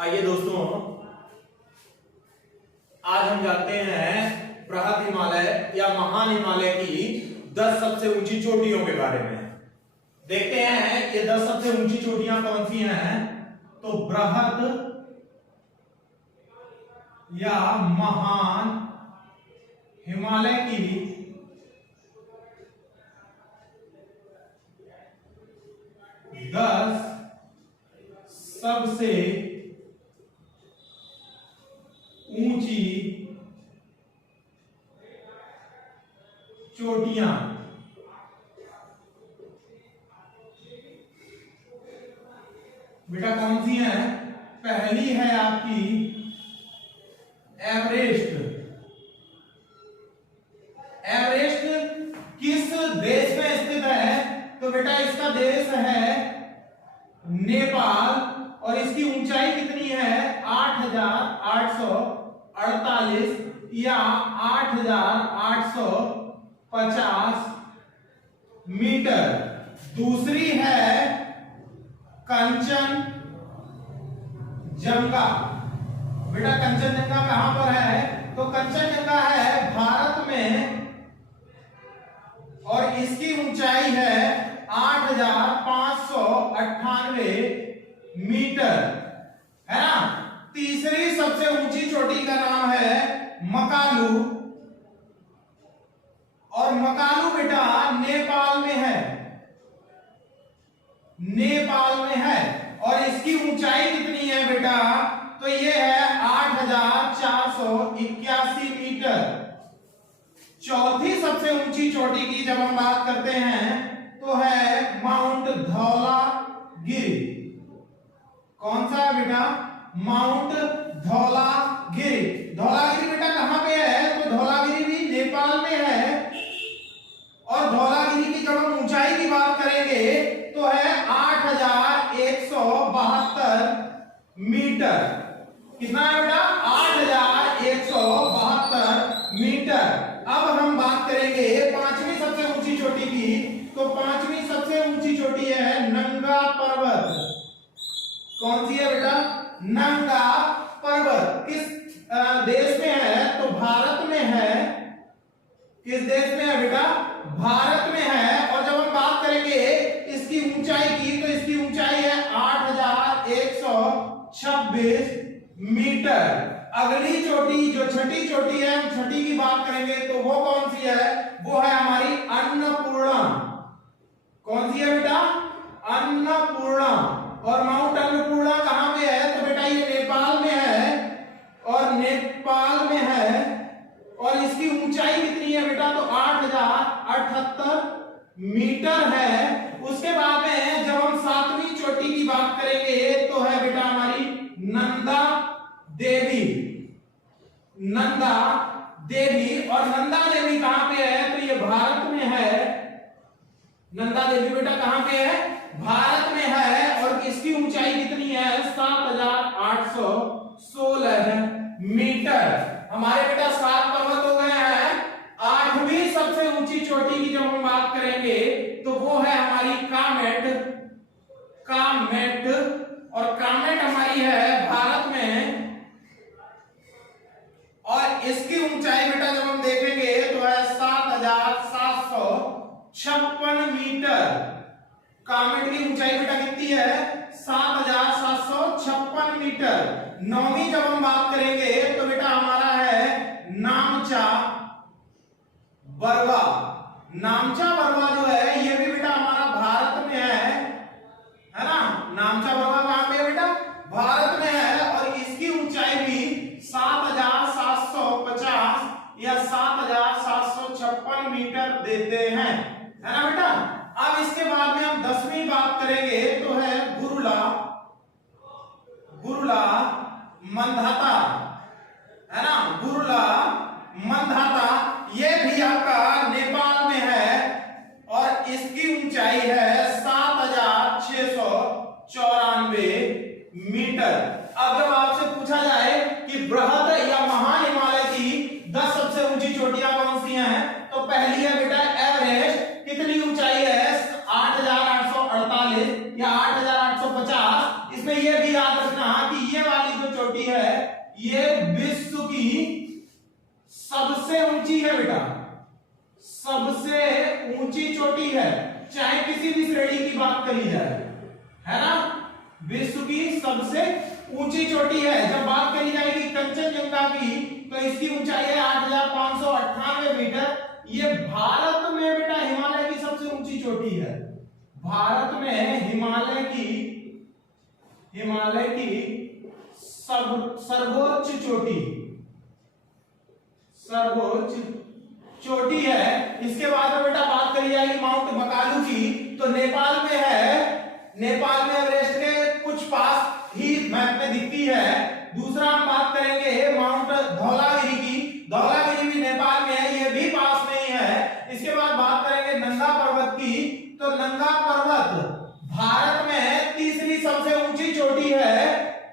आइए दोस्तों, आज हम जानते हैं बृहद हिमालय या महान हिमालय की 10 सबसे ऊंची चोटियों के बारे में। देखते हैं ये 10 सबसे ऊंची चोटियां कौन सी हैं। तो बृहद या महान हिमालय की 10 सबसे ऊंची चोटियां। बेटा कौन सी हैं? पहली है आपकी एवरेस्ट। एवरेस्ट किस देश में स्थित है? तो बेटा इसका देश है नेपाल और इसकी ऊंचाई कितनी है? 8,848 या 8,850 मीटर। दूसरी है कंचनजंगा। बेटा कंचनजंगा कहां पर है? तो कंचनजंगा है भारत में और इसकी ऊंचाई है 8,598 मीटर, है ना। तीसरी सबसे ऊंची चोटी का नाम है मकालू और मकालू बेटा नेपाल में है। नेपाल में है और इसकी ऊंचाई कितनी है बेटा? तो ये है 8,481 मीटर। चौथी सबसे ऊंची चोटी की जब हम बात करते हैं तो है माउंट धौलागिरी। कौन सा है बेटा? माउंट धौलागिरी। धौलागिरी बेटा कहां पे है? तो धौलागिरी भी नेपाल में है और धौलागिरी की जब हम ऊंचाई की बात करेंगे तो है 8,172 मीटर। कितना है बेटा? 8,172 मीटर। अब हम बात करेंगे पांचवी सबसे ऊंची चोटी की। तो पांचवी सबसे ऊंची चोटी है नंगा पर्वत। कौन सी है बेटा? नंगा पर्वत। किस देश में है? तो भारत में है। किस देश में है बेटा? भारत में है। और जब हम बात करेंगे इसकी ऊंचाई की तो इसकी ऊंचाई है 8,126 मीटर। अगली चोटी जो छठी चोटी है, हम छठी की बात करेंगे तो वो कौन सी है? वो है हमारी अन्नपूर्णा। कौन सी है बेटा? अन्नपूर्णा। और माउंट अन्नपूर्णा कहां पे है? तो बेटा ये नेपाल में है और नेपाल में है और इसकी ऊंचाई कितनी है बेटा? तो 8,078 मीटर है। उसके बाद में जब हम सातवीं चोटी की बात करेंगे तो है बेटा हमारी नंदा देवी। नंदा देवी। और नंदा देवी कहां पे है? तो ये भारत में है। नंदा देवी बेटा कहां पे है? भारत में है और इसकी ऊंचाई कितनी है? 7,816 मीटर। हमारे बेटा 7 पर्वत हो गए हैं। आठवीं सबसे ऊंची चोटी की जब हम बात करेंगे तो वो है हमारी कामेट। कामेट और कामेट हमारी है भारत में और इसकी ऊंचाई बेटा जब हम देखेंगे तो है 7,756 मीटर। कामेट की ऊंचाई बेटा कितनी है? 7,756 मीटर। नौवीं जब हम बात करेंगे तो बेटा हमारा है नामचा बरवा। नामचा बरवा जो है ये भी बेटा हमारा भारत में है ना। नामचा बरवा कहां पे है बेटा? भारत में है और इसकी ऊंचाई भी 7,750 या 7,756 मीटर देते हैं, है ना बेटा। अब इसके बाद में हम 10वीं बात करेंगे तो है गुरुला। गुरुला मंधाता, है ना। गुरुला मंधाता ये भी आपका नेपाल में है और इसकी ऊंचाई है 7,694 मीटर। अब जब आपसे पूछा जाए कि बृहद या महान हिमालय की 10 सबसे ऊंची चोटियां कौन सी हैं तो पहली है बेटा एवरेस्ट। कितनी ऊंचाई है? 8,848 या 8,850। इसमें यह भी याद रखना कि ये वाली चोटी है, ये विश्व की सबसे ऊंची है बेटा, सबसे ऊंची चोटी है, चाहे किसी भी श्रेणी की बात करी जाए, है ना। विश्व की सबसे ऊंची चोटी है। जब बात करी जाएगी कंचनजंगा की तो इसकी ऊंचाई है 8,598 मीटर। ये भारत में बेटा हिमालय की सबसे ऊंची चोटी है। भारत में हिमालय की सर्वोच्च चोटी है। इसके बाद में बेटा बात करी जाएगी माउंट मकालू की, तो नेपाल में है। नेपाल में एवरेस्ट के कुछ पास ही मैप में दिखती है। दूसरा हम बात करेंगे माउंट धौलागिरी की, धौलागिरी भी नेपाल में है, ये भी पास में ही है। इसके बाद बात करेंगे नंगा पर्वत की, तो नंगा पर्वत भारत में तीसरी सबसे ऊंची चोटी है,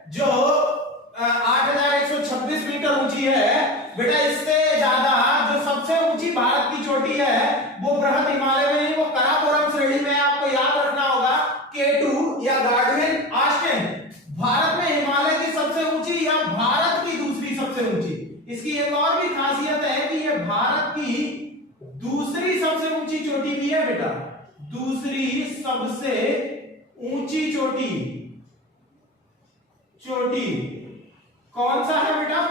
जो 8,126 मीटर ऊंची है। बेटा इससे ज्यादा जो सबसे ऊंची भारत की चोटी है वो बृहद हिमालय में नहीं, वो काराकोरम श्रेणी में। आपको याद रखना होगा K2 या गार्डविन ऑस्टिन। भारत में हिमालय की सबसे ऊंची या भारत की दूसरी सबसे ऊंची। इसकी एक और भी खासियत है कि ये भारत की दूसरी सबसे ऊंची चोटी भी है बेटा, दूसरी सबसे ऊंची चोटी कौन सा है बेटा?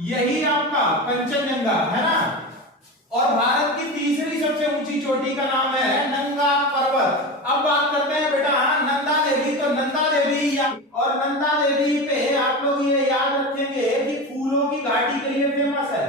यही आपका कंचनजंगा है ना। और भारत की तीसरी सबसे ऊंची चोटी का नाम है नंगा पर्वत। अब बात करते हैं बेटा नंदा देवी। तो नंदा देवी और नंदा देवी पे आप लोग ये याद रखेंगे कि फूलों की घाटी के लिए फेमस है।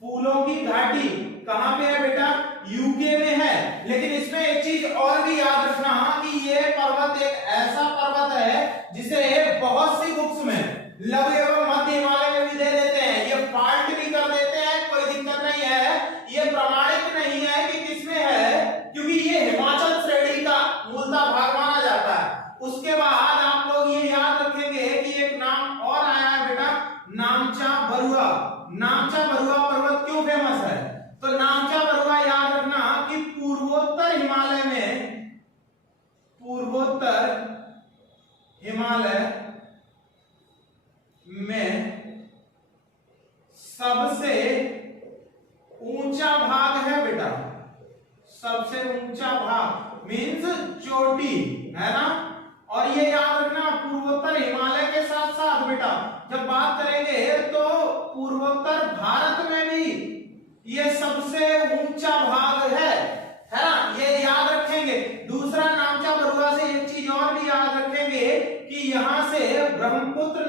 फूलों की घाटी कहां पे है बेटा? यूके में है। लेकिन इसमें एक चीज और भी याद रखना कि ये पर्वत एक ऐसा पर्वत है जिसे बहुत सी बुक्स में लघु एवं मध्य हिमालय में भी दे देते हैं, ये फाल्ट भी कर देते हैं, कोई दिक्कत नहीं है। ये प्रमाणित नहीं है कि किसमें है, क्योंकि ये हिमाचल श्रेणी का मूलतः भाग माना जाता है। उसके बाद आप लोग ये याद रखेंगे कि एक नाम और आया है बेटा, नामचा बरुआ। नामचा बरुआ पर्वत क्यों फेमस है? तो नामचा बरुआ याद रखना कि पूर्वोत्तर हिमालय में सबसे ऊंचा भाग है बेटा, सबसे ऊंचा भाग मींस चोटी, है ना। और ये याद रखना पूर्वोत्तर हिमालय के साथ साथ बेटा जब बात करेंगे तो पूर्वोत्तर भारत में भी ये सबसे ऊंचा भाग है ना, ये याद रखेंगे। दूसरा नामचा बरुआ से एक चीज और भी याद रखेंगे कि यहां से ब्रह्मपुत्र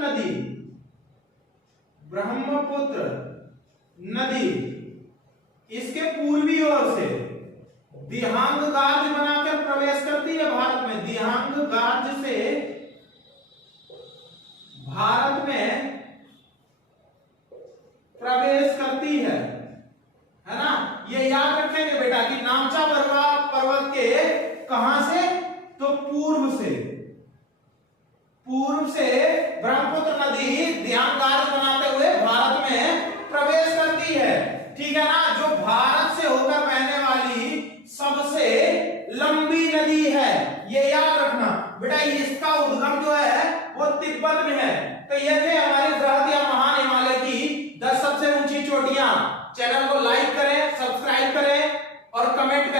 नदी इसके पूर्वी ओर से दिहांग गार्ज बनाकर प्रवेश करती है भारत में। दिहांग गार्ज से भारत में प्रवेश करती है ना। ये याद रखेंगे बेटा कि नामचा बरुआ पर्वत के कहां से? तो पूर्व से ब्रह्मपुत्र नदी दिहांग गार्ज बनाते हुए भारत में प्रवेश करती है, ठीक है ना। जो भारत से होकर बहने वाली सबसे लंबी नदी है, ये याद